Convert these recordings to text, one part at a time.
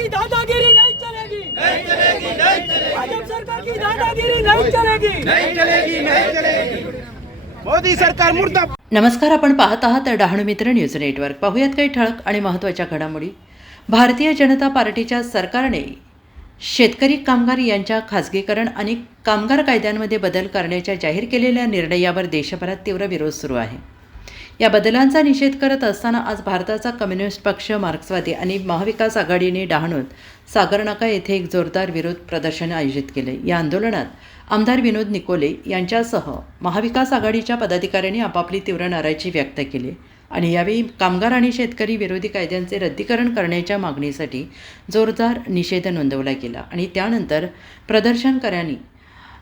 की दादागिरी नहीं चलेगी, नहीं चलेगी, नहीं चलेगी। भाजपा सरकार की दादागिरी नहीं चलेगी, नहीं चलेगी, नहीं चलेगी। मोदी सरकार मुर्दाबाद। नमस्कार, आपण पाहत आहात डहाणू मित्र न्यूज नेटवर्क। पाहूयात काही ठळक आणि महत्त्वाच्या घडामोडी। भारतीय जनता पार्टीच्या सरकारने शेतकरी कामगार यांच्या खासगीकरण आणि कामगार कायद्यांमध्ये बदल करण्याच्या जाहीर केलेल्या निर्णयावर देशभरात तीव्र विरोध सुरू आहे। या बदलांचा निषेध करत असताना आज भारताचा कम्युनिस्ट पक्ष, मार्क्सवादी आणि महाविकास आघाडीने डहाणूत सागरनाका येथे एक जोरदार विरोध प्रदर्शन आयोजित केले। या आंदोलनात आमदार विनोद निकोले यांच्यासह महाविकास आघाडीच्या पदाधिकाऱ्यांनी आपापली तीव्र नाराजी व्यक्त केली आणि यावेळी कामगार आणि शेतकरी विरोधी कायद्यांचे रद्दीकरण करण्याच्या मागणीसाठी जोरदार निषेध नोंदवला गेला आणि त्यानंतर प्रदर्शनकाऱ्यांनी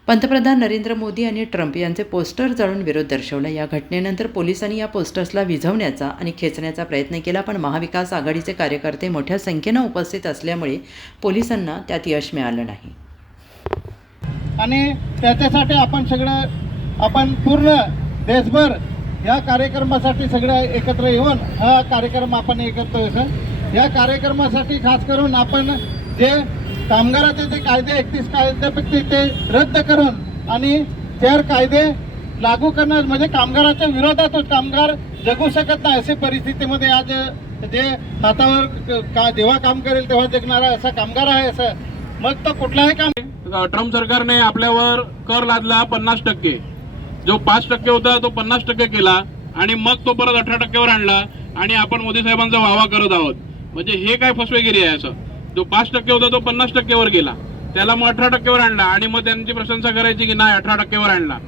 पंतप्रधान नरेंद्र मोदी आणि ट्रम्प यांचे पोस्टर जाळून विरोध दर्शवला। या घटनेनंतर पोलिसांनी या पोस्टर्सला विझवण्याचा आणि खेचण्याचा प्रयत्न केला, पण महाविकास आघाडीचे कार्यकर्ते मोठ्या संख्येने उपस्थित असल्यामुळे पोलिसांना त्यात यश मिळालं नाही। आणि त्याच्यासाठी आपण पूर्ण देशभर या कार्यक्रमासाठी सगळे एकत्र येऊन हा कार्यक्रम आपण हे करतोय सर। या कार्यक्रमासाठी खास करून आपण जे कामगाराचे जे कायदे 31 कायद्यापैकी ते रद्द करून आणि 4 कायदे लागू करणार, म्हणजे कामगाराच्या विरोधात कामगार जगू शकत नाही अशा परिस्थितीमध्ये आज जे हातावर जेव्हा काम करेल तेव्हा जगणारा असा कामगार आहे। असं मग तो कुठलाही काम ट्रम्प सरकारने आपल्यावर कर लादला 50%, जो 5% होता तो 50% केला आणि मग तो परत 18%वर आणला आणि आपण मोदी साहेबांचा वावा करत आहोत। म्हणजे हे काय फसवेगिरी आहे? असं जो 5% होता तो 50%वर गेला, त्याला मग 18%वर आणला आणि मग त्यांची प्रशंसा करायची की नाही 18%वर आणला।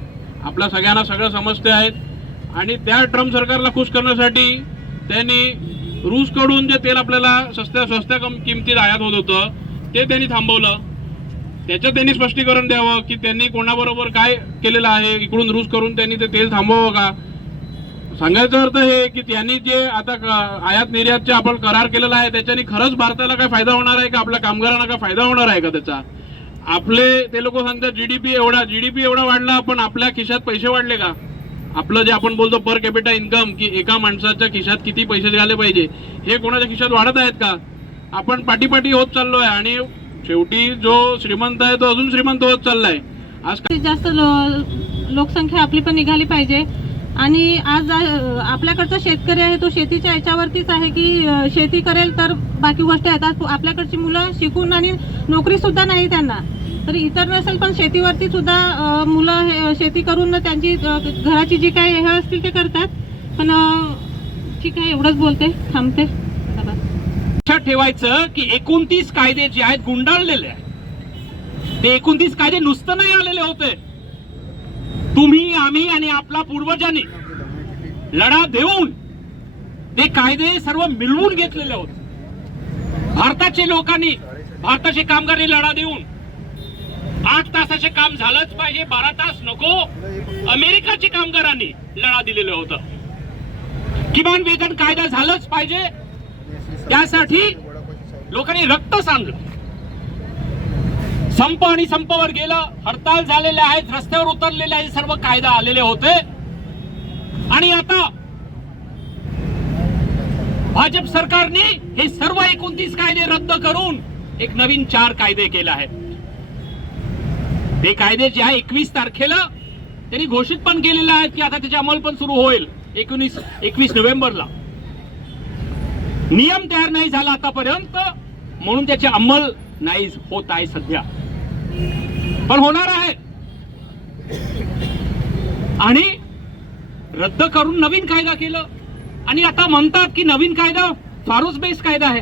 आपल्या सगळ्यांना सगळं समजते आहेत आणि त्या ट्रम्प सरकारला खुश करण्यासाठी त्यांनी रूसकडून जे तेल आपल्याला स्वस्त्या किमतीत आयात होत होतं ते त्यांनी थांबवलं। त्याचं त्यांनी स्पष्टीकरण द्यावं की त्यांनी कोणाबरोबर काय केलेलं आहे, इकडून रूस करून त्यांनी ते तेल थांबवावं का? सांगायचा अर्थ हे की त्यांनी जे आता आयात निर्यातचे आपण करार केलेला आहे त्याच्यानी खरंच भारताला काय फायदा होणार आहे का? आपल्या कामगारांना काय फायदा होणार आहे का त्याचा? आपले ते लोक सांगतात जीडीपी एवढा वाढला, पण आपल्या खिशात पैसे वाढले का? आपलं जे आपण बोलतो पर कॅपिटा इन्कम की एका माणसाच्या खिशात किती पैसे द्यायला पाहिजे हे कोणाच्या खिशात वाढत आहेत का? आपण पाठी होत चाललोय आणि शेवटी जो श्रीमंत आहे तो अजून श्रीमंत होत चाललाय। आज जास्त लोकसंख्या आपली पण निघाली पाहिजे आणि आज आपल्याकडचा शेतकरी आहे तो शेतीच्या याच्यावरतीच आहे की शेती करेल तर बाकी गोष्टी आहेत। आपल्याकडची मुलं शिकून आणि नोकरी सुद्धा नाही त्यांना, तर इतर नसेल पण शेतीवरती सुद्धा मुलं शेती करून त्यांची घराची जी काही हे असतील ते करतात। पण ठीक आहे, एवढंच बोलते, थांबते। लक्षात ठेवायचं की 29 कायदे जे आहेत गुंडाळलेले आहेत। ते 29 कायदे नुसतं नाही आलेले होते, तुम्ही आम्ही आणि आपला पूर्वजांनी लढा देऊन ते कायदे सर्व मिळवून घेतलेले होते। भारताचे लोकांनी, भारताचे कामगारांनी लढा देऊन 8 तासाचे काम झालंच पाहिजे, 12 तास नको, अमेरिकाच्या कामगारांनी लढा दिलेलं होतं। किमान वेतन कायदा झालंच पाहिजे, त्यासाठी लोकांनी रक्त सांडलं। संप आणि संपावर गेलं, हरताळ झालेले आहेत, रस्त्यावर उतरलेले आहेत, सर्व कायदा आलेले होते आणि आता भाजप सरकारने हे सर्व 29 कायदे रद्द करून एक नवीन 4 कायदे केले आहेत। ते कायदे जे आहे 21 तारखेला त्यांनी घोषित पण केलेले आहेत की आता त्याचा अंमल पण सुरू होईल 21 नोव्हेंबरला। नियम तयार नाही झाला आतापर्यंत म्हणून त्याचे अंमल नाही होत आहे सध्या, पण होणार आहे आणि रद्द करून नवीन कायदा केलं आणि आता म्हणतात की नवीन कायदा फारोज बेस कायदा आहे।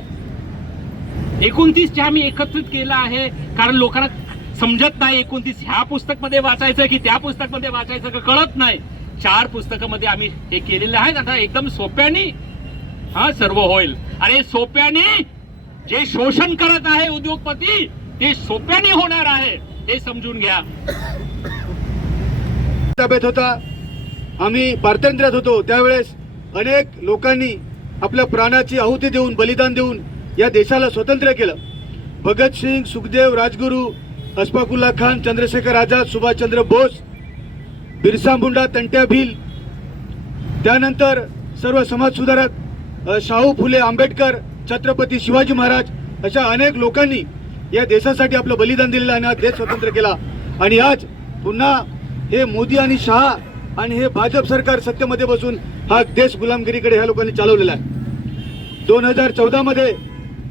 29 जे आम्ही एकत्रित केला आहे कारण लोकांना समजत नाही 29 ह्या पुस्तक मध्ये वाचायचं की त्या पुस्तक मध्ये वाचायचं का कळत नाही। 4 पुस्तकामध्ये आम्ही हे केलेले आहेत। आता एकदम सोप्याने सर्व होईल आणि सोप्याने जे शोषण करत आहे उद्योगपती ते सोप्याने होणार आहे हे समजून घ्या। ताब्यात होता, आम्ही पारतंत्र्यात होतो, त्यावेळेस अनेक लोकांनी आपल्या प्राणाची आहुती देऊन, बलिदान देऊन या देशाला स्वतंत्र केलं। भगतसिंग, सुखदेव, राजगुरू, अशफाकुल्ला खान, चंद्रशेखर आझाद, सुभाषचंद्र बोस, बिरसा मुंडा, तंट्या भील, त्यानंतर सर्व समाजसुधारक शाहू फुले, आंबेडकर, छत्रपती शिवाजी महाराज अशा अनेक लोकांनी या देशासाठी आपलं बलिदान दिलेलं आणि हा देश स्वतंत्र केला. आणि आज पुन्हा हे मोदी आणि शहा आणि हे भाजप सरकार सत्तेमध्ये बसून हा देश गुलामगिरीकडे ह्या लोकांनी चालवलेला आहे. 2014 मध्ये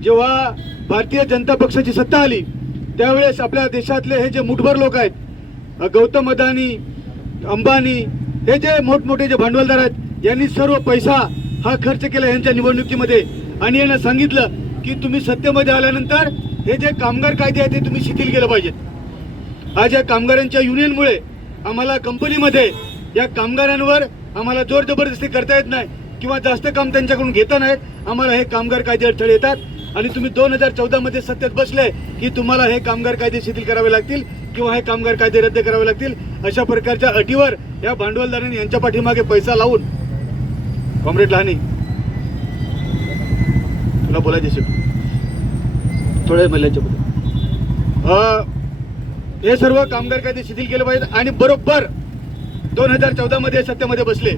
जेव्हा भारतीय जनता पक्षाची सत्ता आली त्यावेळेस आपल्या देशातले हे जे मुठभर लोक आहेत, गौतम अदानी, अंबानी, हे जे मोठमोठे जे भांडवलदार आहेत, यांनी सर्व पैसा हा खर्च केला यांच्या निवडणुकीमध्ये. आणि यांना सांगितलं की तुम्ही सत्तेमध्ये आल्यानंतर हे जे कामगार कायदे आहेत ते तुम्ही शिथिल केलं पाहिजेत. आज या कामगारांच्या युनियनमुळे आम्हाला कंपनीमध्ये या कामगारांवर आम्हाला जोर जबरदस्ती करता येत नाही किंवा जास्त काम त्यांच्याकडून घेता नाहीत. आम्हाला हे कामगार कायदे अडथळे येतात आणि तुम्ही 2014 मध्ये सत्तेत बसले की तुम्हाला हे कामगार कायदे शिथिल करावे लागतील किंवा हे कामगार कायदे रद्द करावे लागतील. अशा प्रकारच्या अटीवर या भांडवलदारांनी यांच्या पाठीमागे पैसा लावून, कॉम्रेड लहानी तुला बोलायचे थोड्या महिलांच्या हे सर्व कामगार कायदे शिथिल केले पाहिजेत. आणि बरोबर 2014 मध्ये सत्तेमध्ये बसले